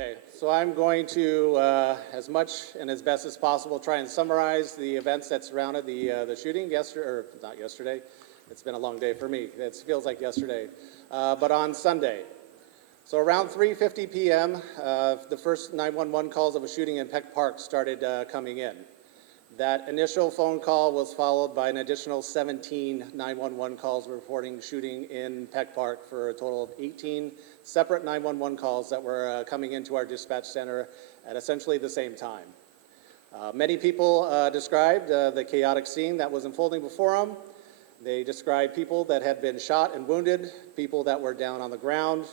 Okay, so I'm going to, as much and as best as possible, try and summarize the events that surrounded the shooting yesterday, or not yesterday. It's been a long day for me. It feels like yesterday, but on Sunday. So around 3:50 p.m., the first 911 calls of a shooting in Peck Park started coming in. That initial phone call was followed by an additional 17 911 calls reporting shooting in Peck Park for a total of 18 separate 911 calls that were coming into our dispatch center at essentially the same time. Many people described the chaotic scene that was unfolding before them. They described people that had been shot and wounded, people that were down on the ground,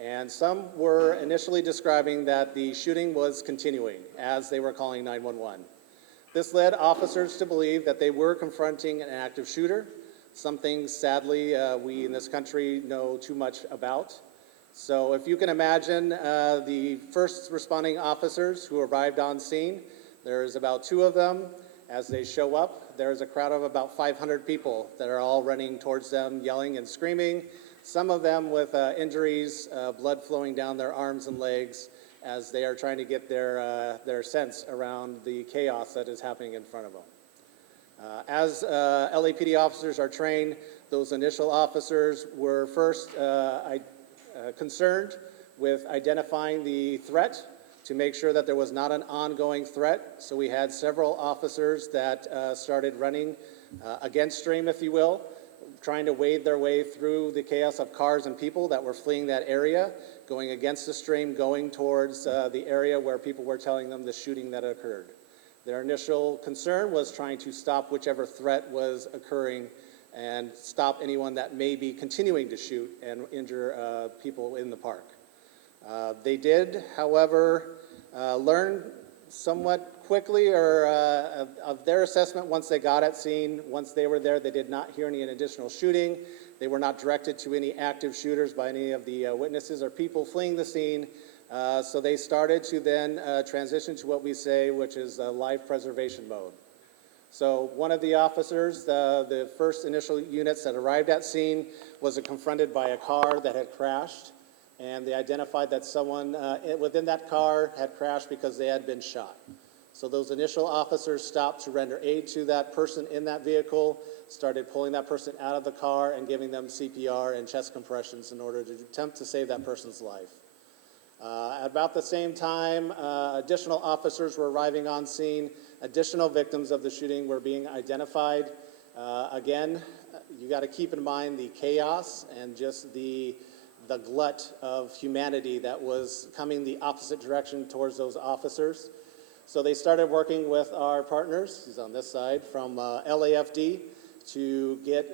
and some were initially describing that the shooting was continuing as they were calling 911. This led officers to believe that they were confronting an active shooter, something sadly we in this country know too much about. So if you can imagine the first responding officers who arrived on scene, there's about 2 of them. As they show up, there's a crowd of about 500 people that are all running towards them, yelling and screaming, some of them with injuries, blood flowing down their arms and legs, as they are trying to get their sense around the chaos that is happening in front of them. As LAPD officers are trained, those initial officers were first concerned with identifying the threat to make sure that there was not an ongoing threat. So we had several officers that started running against stream, if you will, trying to wade their way through the chaos of cars and people that were fleeing that area, going against the stream, going towards the area where people were telling them the shooting that occurred. Their initial concern was trying to stop whichever threat was occurring and stop anyone that may be continuing to shoot and injure people in the park. They did, however, learn somewhat quickly of their assessment once they got at scene. Once they were there, they did not hear any additional shooting. They were not directed to any active shooters by any of the witnesses or people fleeing the scene. So they started to then transition to what we say, which is life preservation mode. So one of the officers, the first initial units that arrived at scene, was confronted by a car that had crashed, and they identified that someone within that car had crashed because they had been shot. So those initial officers stopped to render aid to that person in that vehicle, started pulling that person out of the car and giving them CPR and chest compressions in order to attempt to save that person's life. At about the same time, additional officers were arriving on scene. Additional victims of the shooting were being identified. Again, you got to keep in mind the chaos and just the glut of humanity that was coming the opposite direction towards those officers. So they started working with our partners, he's on this side, from LAFD to get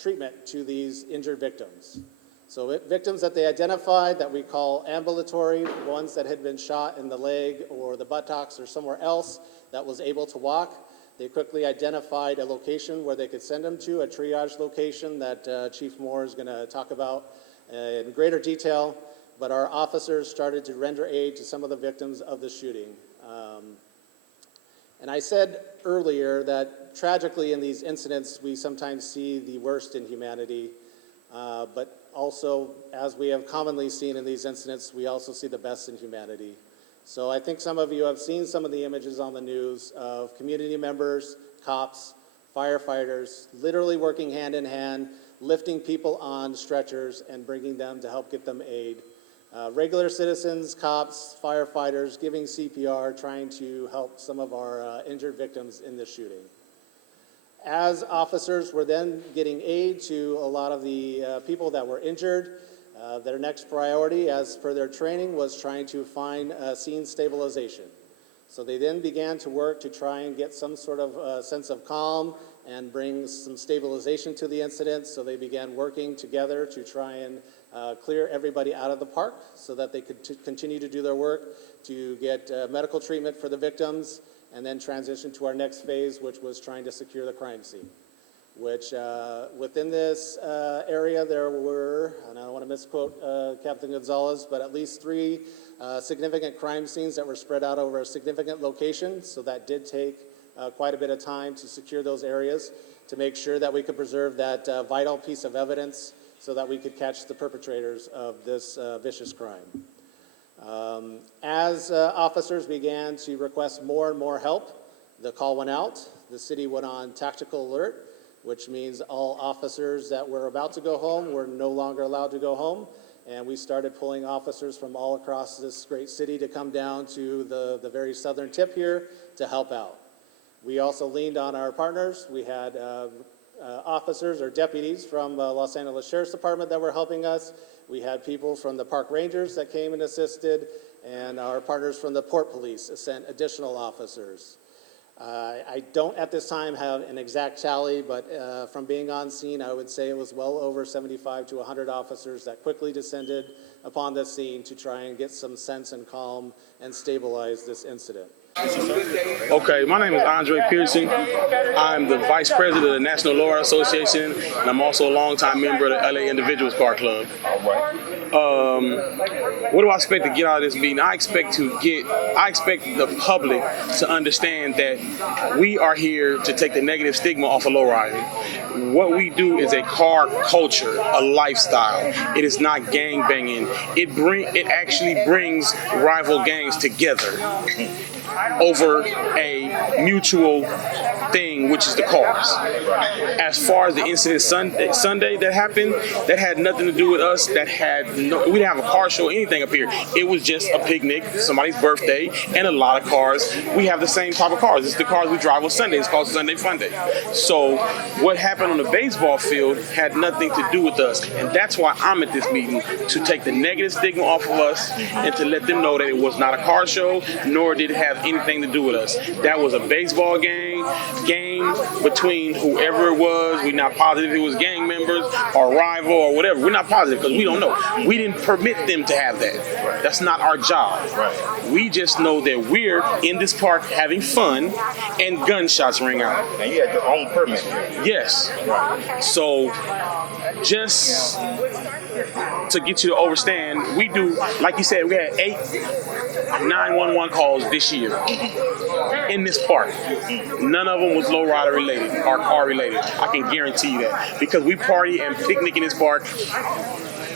treatment to these injured victims. So victims that they identified that we call ambulatory, ones that had been shot in the leg or the buttocks or somewhere else that was able to walk, they quickly identified a location where they could send them to, a triage location that Chief Moore is going to talk about in greater detail. But our officers started to render aid to some of the victims of the shooting. And I said earlier that tragically in these incidents, we sometimes see the worst in humanity, but also, as we have commonly seen in these incidents, we also see the best in humanity. So I think some of you have seen some of the images on the news of community members, cops, firefighters, literally working hand in hand, lifting people on stretchers and bringing them to help get them aid. Regular citizens, cops, firefighters, giving CPR, trying to help some of our injured victims in this shooting. As officers were then getting aid to a lot of the people that were injured, their next priority, as per their training, was trying to find scene stabilization. So they then began to work to try and get some sort of sense of calm and bring some stabilization to the incident. So they began working together to try and clear everybody out of the park so that they could continue to do their work, to get medical treatment for the victims, and then transition to our next phase, which was trying to secure the crime scene. Which within this area there were, and I don't want to misquote Captain Gonzalez, but at least 3 significant crime scenes that were spread out over a significant location. So that did take quite a bit of time to secure those areas to make sure that we could preserve that vital piece of evidence so that we could catch the perpetrators of this vicious crime. As officers began to request more and more help, the call went out. The city went on tactical alert, which means all officers that were about to go home were no longer allowed to go home. And we started pulling officers from all across this great city to come down to the very southern tip here to help out. We also leaned on our partners. We had officers or deputies from Los Angeles Sheriff's Department that were helping us. We had people from the park rangers that came and assisted, and our partners from the Port Police sent additional officers. I don't at this time have an exact tally, but from being on scene, I would say it was well over 75 to 100 officers that quickly descended upon the scene to try and get some sense and calm and stabilize this incident. Okay, my name is Andre Pearson. I'm the Vice President of the National Lowrider Association, and I'm also a longtime member of the LA Individuals Car Club. What do I expect to get out of this meeting? I expect the public to understand that we are here to take the negative stigma off of lowriding. What we do is a car culture, a lifestyle. It is not gang banging. It actually brings rival gangs together over a mutual thing, which is the cars. As far as the incident Sunday that happened, that had nothing to do with us. We didn't have a car show or anything up here. It was just a picnic, somebody's birthday, and a lot of cars. We have the same type of cars. It's the cars we drive on Sunday. It's called Sunday Fun Day. So what happened on the baseball field had nothing to do with us, and that's why I'm at this meeting, to take the negative stigma off of us and to let them know that it was not a car show, nor did it have anything to do with us. That was a baseball game between whoever it was. We're not positive it was gang members or rival or whatever. We're not positive because we don't know. We didn't permit them to have that. That's not our job. We just know that we're in this park having fun and gunshots ring out. And you had your own permit. Yes. So just to get you to understand, we do, like you said, we had 8 911 calls this year in this park. None of them was lowrider related or car related. I can guarantee you that, because we party and picnic in this park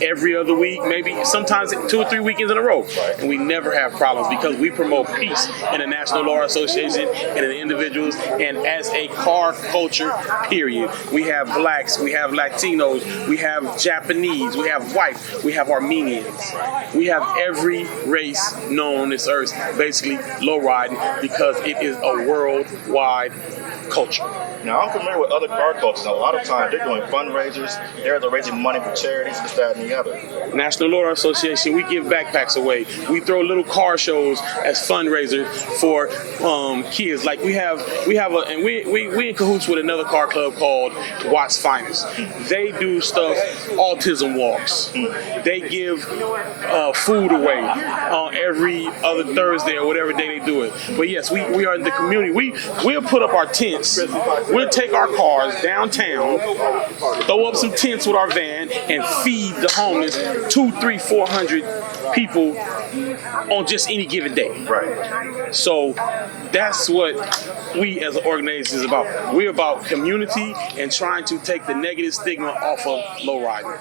every other week, maybe sometimes 2 or 3 weekends in a row, and we never have problems because we promote peace in the National Lowrider Association and in the individuals, and as a car culture, period. We have blacks, we have Latinos, we have Japanese, we have white, we have Armenians. We have every race known on this earth basically lowriding because it is a worldwide culture. Now, I'm familiar with other car cultures. A lot of times they're doing fundraisers, they're raising money for charities, this, that, and the other. National Lowrider Association, we give backpacks away. We throw little car shows as fundraisers for kids. Like we in cahoots with another car club called Watts Finest. They do stuff, autism walks. They give food away on every other Thursday or whatever day they do it. But yes, we are in the community. We'll put up our tents. We'll take our cars downtown, throw up some tents with our van, and feed the homeless 200, 300, 400 people on just any given day. Right. So that's what we as an organization is about. We're about community and trying to take the negative stigma off of lowriding.